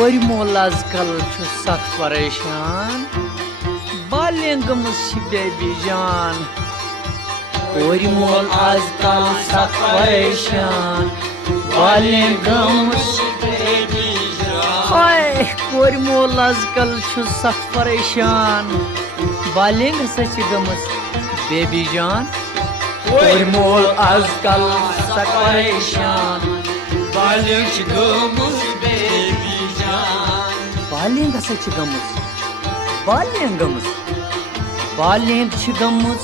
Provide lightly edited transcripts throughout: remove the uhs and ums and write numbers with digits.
core मोल आजकल सख्त परेशान बालियन गमस बेबी जान कोर मोल आजकल सख्त परेशान बालियन गमस बेबी जान हाय कोर मोल आजकल सख्त परेशान बालियन गमस बेबी जान कोर मोल आजकल सख्त परेशान बालियन गमस बेबी जान बालियन गमस बालियन गमस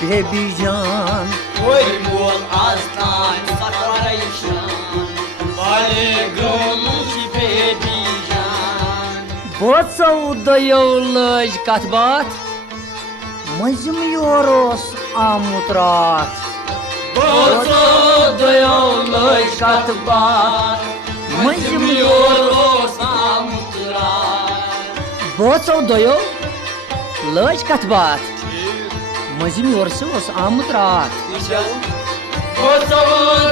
बेबी जान कोर मोल आजकल सख्त परेशान बालियन गमस बेबी जान बोचो दयो लज कथ बात मजम योर आमुत रात बोचो दयो लज कथ बात मजम योर आमुत रात बोचो दयो लज कथ बात मजम योर आमुत रात बोचो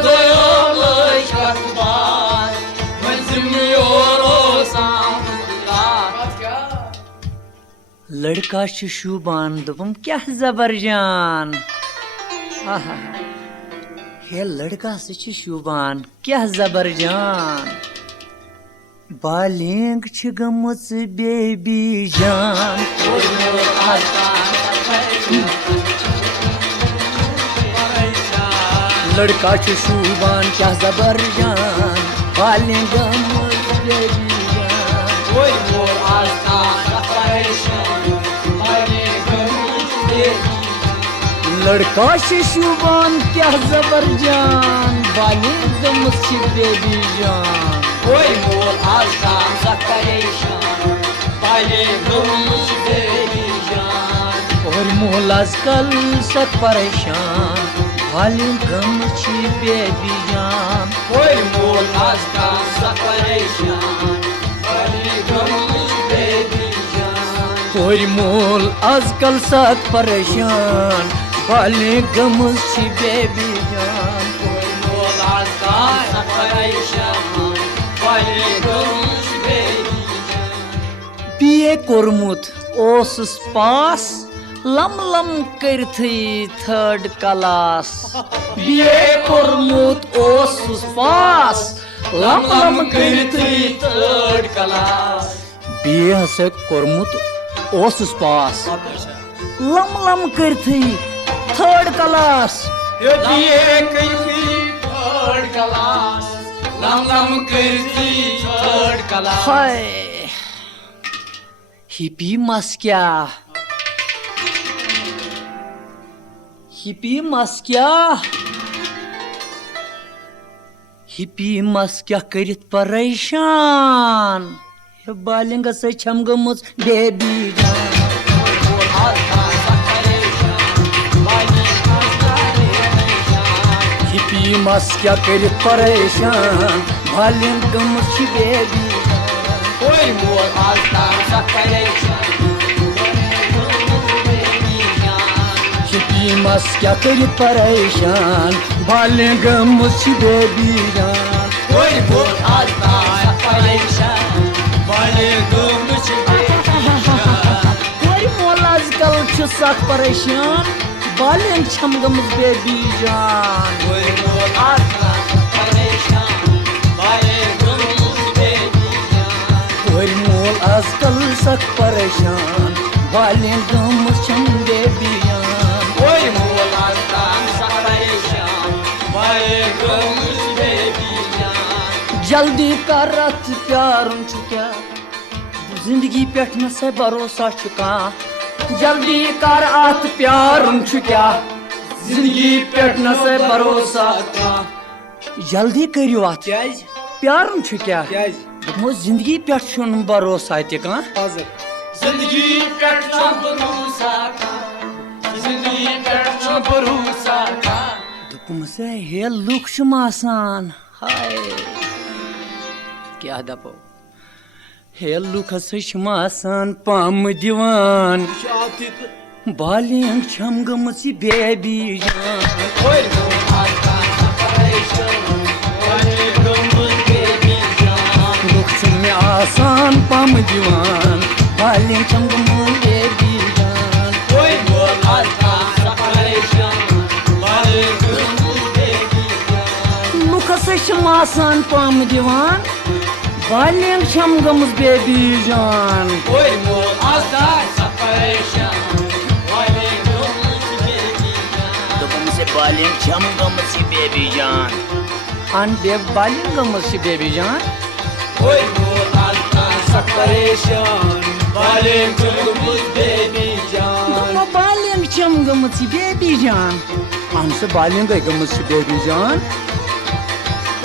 दयो लज कथ बात मजम योर आमुत रात लड़का शुबान दपम क्या जबर जान आहा हे लड़का शुबान क्या जबर जान बालिंग गमस बेबी जान लड़का शुबान क्या जबर जान बालिंग गमस बेबी जान कोर मोल आजकल परेशान बालियन गमस बेबी लड़का शुबान क्या जबर जान बालिंग गमस बेबी जान कोर मोल आजकल सख्त परेशान बालियन गमस बेबी जान और मोल आजकल सख्त परेशान बालियन गमस बेबी जान कोर मोल आजकल सख्त परेशान बालियन गमस बेबी जान और मोल आजकल सख्त परेशान बालियन गमस बेबी जान कोर मोल आजकल सख्त परेशान बालियन गमस बेबी जान बीए कोरमुत ओसुस पास लम लम करथी थर्ड क्लास बीए कोरमुत ओसुस पास लम लम करथी थर्ड क्लास बीए हसे कोरमुत ओसुस पास लम लम करथी थर्ड क्लास ये कई थर्ड क्लास लम लम करती थर्ड क्लास हाय हिपी मस्क्या हिपी मस्क्या करित परेशान ये बालिंग से छम गमस बेबी जान हिपी मस्क्या करित परेशान बालिंग गमस बेबी कोई मोल आजकल सख्त परेशान हिपी मस्क्या करित परेशान बालिंग गमस बेबी जान कोई मोल आजकल सख्त परेशान बालियन गमस बेबी जान कोई मोल आजकल सख्त परेशान बालियन छम गमस बेबी जान कोई मोल आजकल सख्त परेशान बालियन गमस बेबी जान कोई मोल आजकल सख्त परेशान बालियन गमस छम बेबी जान कोई मोल आजकल सख्त परेशान बालियन गमस बेबी जान जल्दी कर रथ प्यार क्या जिंदगी पे न से भरोसा चुका जल्दी कर अत प्यार क्या जिंदगी पे न से भरोसा जल्दी करियो अत प्यार क्या दो जिंदगी पे भरोसा जिंदगी पेट न भरोसा जिंदगी पेट न भरोसा दोपम से हे लुक आसान हाय क्या दपो हे लुक आसान पाम दिवान बालियन छम गमस बेबी जान कोई मोल आजकल सख्त परेशान बालियन गमस बेबी जान लुक में आसान शमासान पाम दीवान बालें चमगम बेबी जान Oy mol azdan separation Bale gönül bebi can लुकस शमासान पाम दीवान बालें चमगम बेबी जान Oy mol azdan separation Bale gönül bebi can तुमसे बालें चमगम सी बेबी जान अन बे बालें गमस बेबी जान Oy mol azdan separation Bale gönül bebi can बालें चमगम बेबी जान हमसे बालें गमस बेबी जान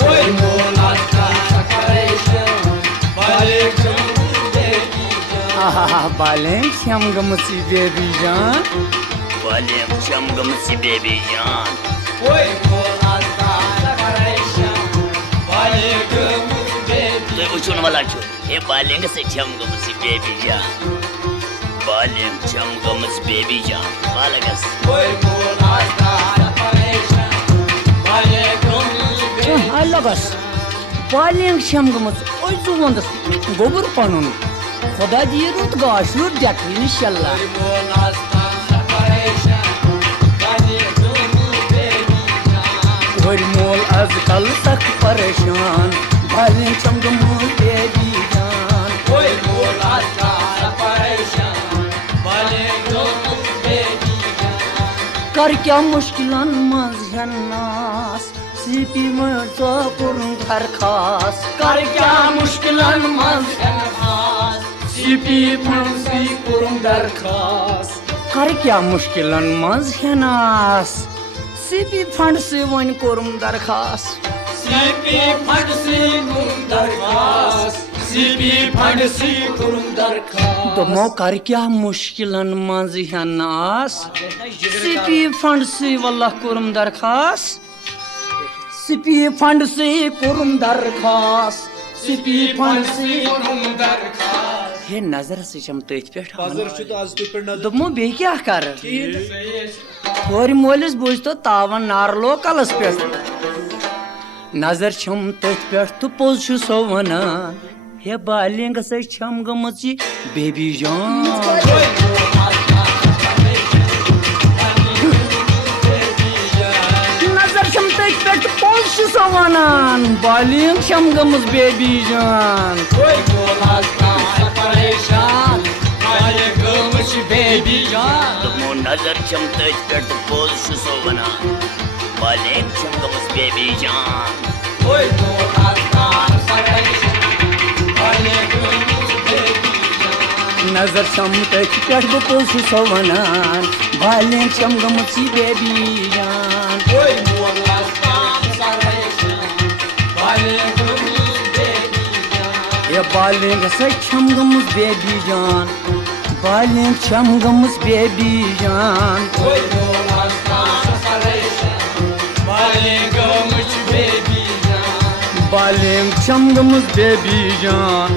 Oy mol azdan separation Bale gönül bebi can आहा बालें चमगम बेबी जान बालें चमगम सी बेबी जान Oy mol azdan separation Bale gönül bebi तो उचुन वाला छो ये बालें से चमगम सी बेबी जान बालें चमगम सी बेबी जान बालगस Oy mol azdan separation Bale gönül bebi अलगस बालें चमगम ओय जुवंदस गोबर पनुन खुदा दियरुत गाशुर देख इंशाल्लाह Oy mol azdan separation Bale gönül bebi can और मोल आज कल तक परेशान बालें चमगम बेबी जान Oy mol azdan separation Bale gönül bebi can कर क्या मुश्किलन मजहनास सीपी मर्जा कुरुं दरखास कर क्या मुश्किलन मजहनास सीपी फंसी कुरुं दरखास कर क्या मुश्किलन मजहनास सीपी फंड से वन कुरुं दरखास CP फंड से कुरुम दरखास्त CP फंड से कुरुम दरखास्त दमो कर क्या मुश्किलन मजहनास सीपी फंड से वल्लाह कुरुं दरखास सीपी फंड से कुरुं दरखास सीपी फंड से कुरुम दरखास्त हे नजर से चम तथ पे बाजार छ तो आज तो पे नजर दमो बे क्या कर और मोलिस बुझ तो तावन नारलो कलस पे नजर छम तथ पे तो पोज छु सो वना हे बालिंग से छम गमची बेबी जान नजर छम तथ पे तो पोज छु सो वना बालिंग छम गमच बेबी जान Oy molazdan separation Bale gönül bebi can तुम नजर चमते पेट पोज सुसो बना बालें चमगम सी बेबी जान Oy molazdan separation Bale gönül bebi can नजर छम तथ पे तो पोज छु सो वना बालिंग छम गमची बेबी जान Oy molazdan separation Bale gönül bebi can ये बालिंग से छमगमस बेबी जान बालिंग छमगमस बेबी जान Oy molazdan separation Bale gönül bebi can बालिंग छमगमस बेबी जान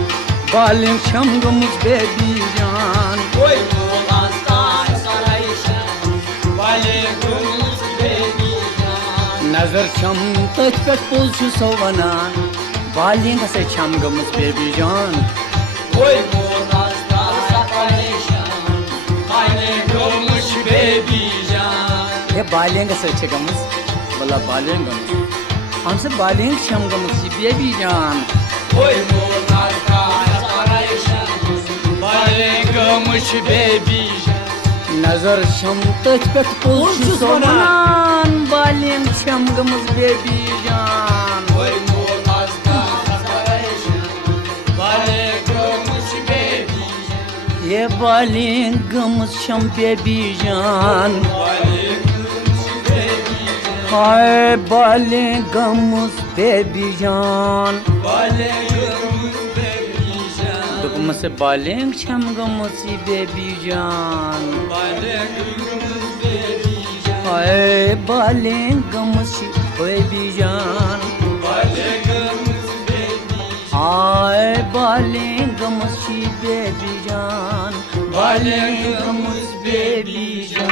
बालिंग छमगमस बेबी जान Oy molazdan separation Bale gönül bebi can नजर छम तथ पे पोज छु सो वनान बालिंग से छमगमस बेबी जान Oy molazdan separation Bale gönül bebi can ये बालिंग से छगमस बोला बालिंग हमसे बालिंग छमगमस बेबी जान Oy molazdan separation Bale gönül bebi can नजर छम तथ पे पोज छु सो वनान बालिंग छमगमस बेबी जान Oy molazdan separation Bale gönül bebi can ये बालिंग गमस छम बेबी जान Bale gönül bebi can हाय बालिंग गमस बेबी जान Bale gönül bebi can दुकम से बालिंग छम गमस बेबी जान Bale gönül bebi can हाय बालिंग गमस बेबी जान Bale gönül bebi can हाय बालिंग गमस बेबी जान Bale gönül bebi can